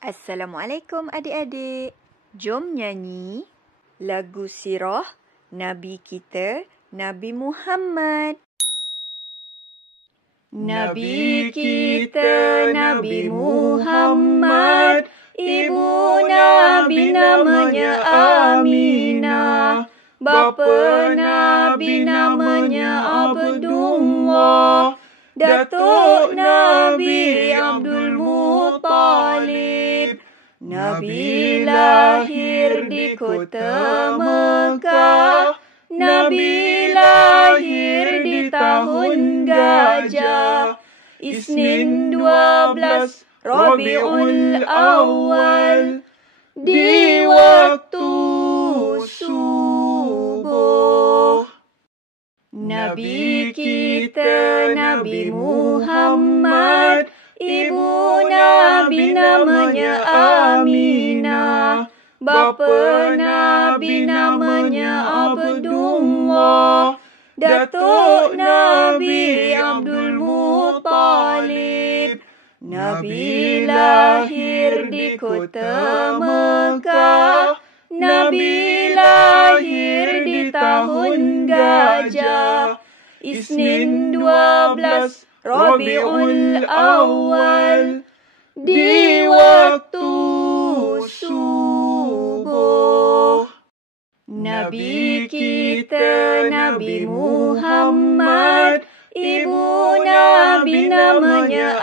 Assalamualaikum adik-adik. Jom nyanyi lagu sirah Nabi kita, Nabi Muhammad. Nabi kita, Nabi Muhammad, ibu Nabi namanya Aminah, bapa Nabi namanya Abdullah, datuk Nabi Abdul Muttalib. Nabi lahir di kota Mekah, Nabi lahir di tahun gajah, Isnin 12 Rabiul Awal, di waktu subuh. Nabi kita, Nabi Muhammad, ibu Nabi namanya Aminah, bapa Nabi namanya Abdullah, datuk Nabi Abdul Muttalib. Nabi lahir di kota Mekah, Nabi lahir di tahun gajah, Isnin 12 Rabiul Awal, di waktu subuh. Nabi kita, Nabi Muhammad, ibu Nabi namanya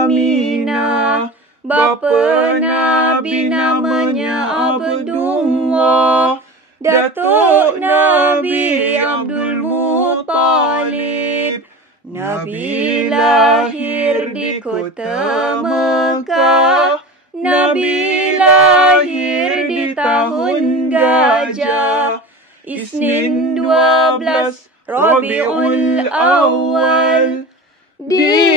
Aminah, bapa Nabi namanya Abdullah, datuk Nabi Abdul Muttalib. Nabi lahir di kota Mekah, Nabi lahir di tahun gajah, Isnin 12 Rabiul Awal, di